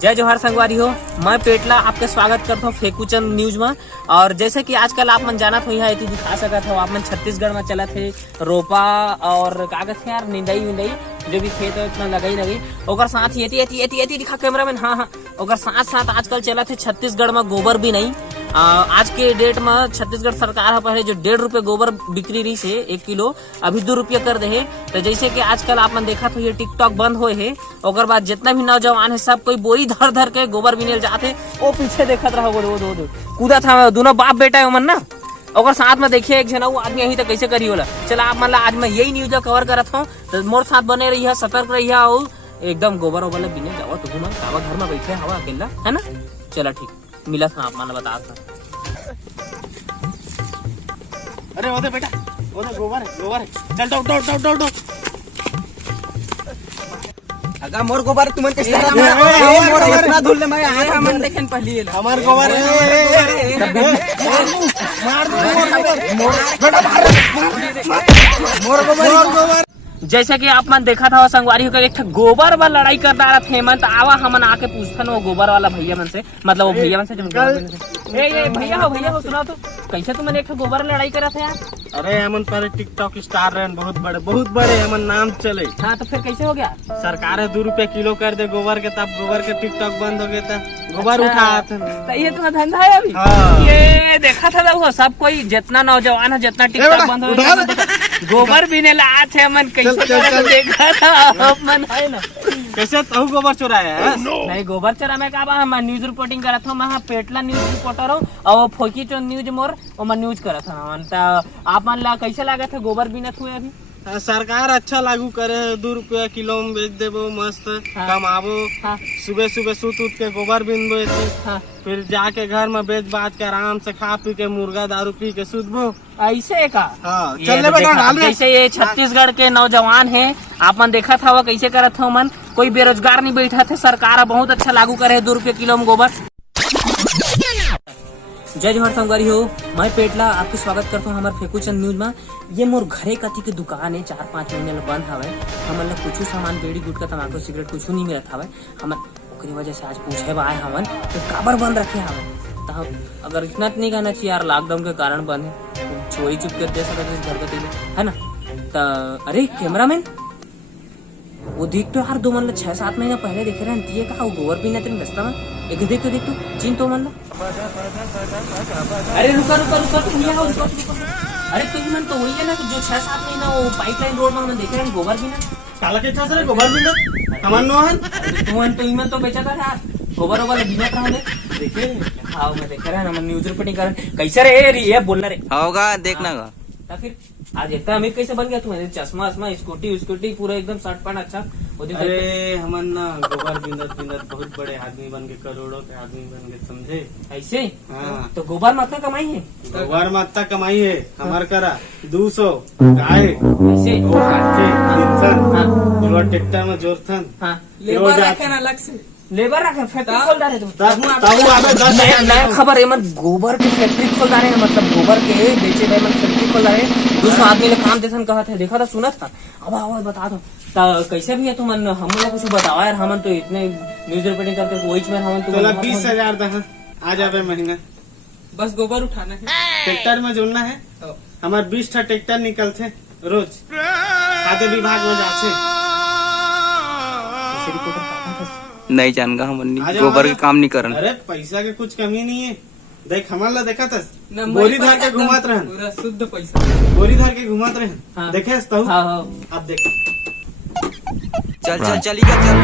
जय जोहार संगवारी हो, मैं पेटला आपके स्वागत करता हूँ फेकुचंद न्यूज में। और जैसे कि आजकल आप मन जानत हो यहाँ दिखा सकत हो, आप मन छत्तीसगढ़ में चलत है रोपा और कागज यार निंदाई विंदाई जो भी खेत है इतना लगाई ओकर साथ ही एती दिखा कैमरा मैन। हाँ ओकर साथ साथ आजकल चलत है छत्तीसगढ़ में गोबर भी नहीं। आज के डेट में छत्तीसगढ़ सरकार पहले जो 1.5 रुपए गोबर बिक्री रही है 1 किलो, अभी 2 रुपये कर दे है। तो जैसे कि आजकल आप मन देखा तो ये टिकटॉक बंद हुए है, ओकर बाद जितना भी नौजवान है सब कोई बोरी धर के गोबर बिनेल जाते। वो पीछे देखत रहो वो कूदा था दोनों बाप बेटा है मन ना। और साथ में देखिए एक जना वो आदमी यही तो कैसे करी होला। चला आप मतलब आज मैं यही न्यूज कवर करत हूँ, तो मोर साथ बने रही है, सतर्क रही है और एकदम गोबर वोबर बिने जाओ तो घर में बैठे हवा अकेला है ना। चला ठीक मिला था आप मान बता था। अरे वो बेटा वो गोबर है चल दौड़ अगा मोर गोबर तुमन कैसे मोर इतना धुल ले मैं आया मन देखें पहली हमार गोबर मोर गोबर। जैसे कि आप मन देखा था संगवारी होकर एक गोबर वाला लड़ाई कर रहा थे मन, तो आवा हमन आके पूछथन वो गोबर वाला भैया मन से, मतलब वो भैया मन से जो ये भैया हो सुना तो कैसे तुमने एक गोबर लड़ाई करा था यार। अरे हमन पर टिकटॉक स्टार रहे बहुत बड़े हमन नाम चले। हाँ तो फिर कैसे हो गया? सरकार 2 रुपए किलो कर दे गोबर के, तब गोबर के टिकटॉक बंद हो गया था। गोबर उठा तो ये तुम्हारा धंधा है अभी। ये देखा था वो सब कोई जितना नौजवान है जितना टिकटॉक बंद हो गया गोबर बीने ला थे मन कैसे देखा था मन है ना। कैसे तू गोबर चुराया है? नहीं गोबर चरा मैं का मैं न्यूज रिपोर्टिंग करा था, मैं पेटला न्यूज रिपोर्टर हूँ और फोकी चो न्यूज मोर और मैं न्यूज करा था। आप मन ला कैसे लगा था गोबर बिना हुए अभी? सरकार अच्छा लागू करे, 2 रुपया किलो में बेच देबो मस्त। हाँ। कमाबो। हाँ। सुबह सूत के गोबर बिनबो। हाँ। फिर जाके घर में बेच बाच के आराम से खा पी के मुर्गा दारू पी के सुतबो। ऐसे का? हाँ। जैसे ये छत्तीसगढ़ के नौजवान है, आप मन देखा था वो कैसे करत हो मन, कोई बेरोजगार नहीं बैठा थे, सरकार बहुत अच्छा लागू करे 2 रुपये किलो में गोबर। जय जोहार संगवारी हो, मैं पेटला आपके स्वागत करता हूँ हमारे फेकुचंद न्यूज में। ये मोर घरे कति की दुकान है, 4-5 महीने बंद हवे। हमन कुछ सामान बेड़ी गुटका तम्बाकू सिगरेट कुछ नहीं मिलत हवे। हमन ओकरी वजह से आज पूछे आए हमन तो काबर बंद रखे हवे। तो अगर इतना नहीं कहना चाहिए यार, लॉकडाउन के कारण बंद है, चोरी चुप कर दे सकते घर का है ना। तो अरे कैमरामैन वो देख तो यार 2 मतलब 6-7 महीना पहले देखे रहे दिए का गोबर भी नहीं रास्ता में एक देख तो चिन तो मतलब। अरे रुका रुका अरे तुम मन तो वही है ना जो 6-7 महीना वो पाइपलाइन रोड में देखे रहे गोबर भी ना काला के छासरे गोबर बिना हमार नो है तुमन तो इमन तो बेचा था यार गोबर वाला बिना रहने देखे। हाँ मैं देख रहा है ना न्यूज रिपोर्टिंग कर कैसे रे ये बोलना रे होगा देखना का। तो फिर आज इतना अमीर कैसे बन गया तुम्हें? चश्मा वश्मा स्कूटी पूरा एकदम शर्ट पैंट अच्छा। अरे हमन ना गोबर बिंदत बहुत बड़े आदमी बन के, करोड़ों के आदमी बन के, समझे ऐसे। हाँ। तो गोबर में कितना कमाई है? गोबर में इतना कमाई है हमार करा 200 गाय ऐसे ट्रैक्टर में जोड़थन। हाँ। लेबर रखे अलग से लेबर रखे फैक्ट्री खोल डाले तुम। नया खबर है मन गोबर के फैक्ट्री खोल डाले, मतलब गोबर के बेचे गए मन फैक्ट्री खोल डाले 200 आदमी ने काम देसन कहा था, देखा था सुना था। अब बता दो कैसे भी है तुम हम लोग कुछ बताओ यार। हमन तो इतने न्यूज रिपोर्टिंग करके वही में हमन तो 20,000 आ जावे महीना, बस गोबर उठाना है, ट्रैक्टर में जोड़ना है। हमारे 20 ट्रैक्टर निकलते रोज, खाद्य विभाग में जाते। नहीं जानगा हम गोबर के काम नहीं करन। अरे पैसा के कुछ कमी नहीं है, देख हमारा देखा था बोरी धर के घुमात रहन, पूरा शुद्ध पैसा बोरी धर के घुमात रहन। हाँ। देखे अब देख चल चल चली क्या चल।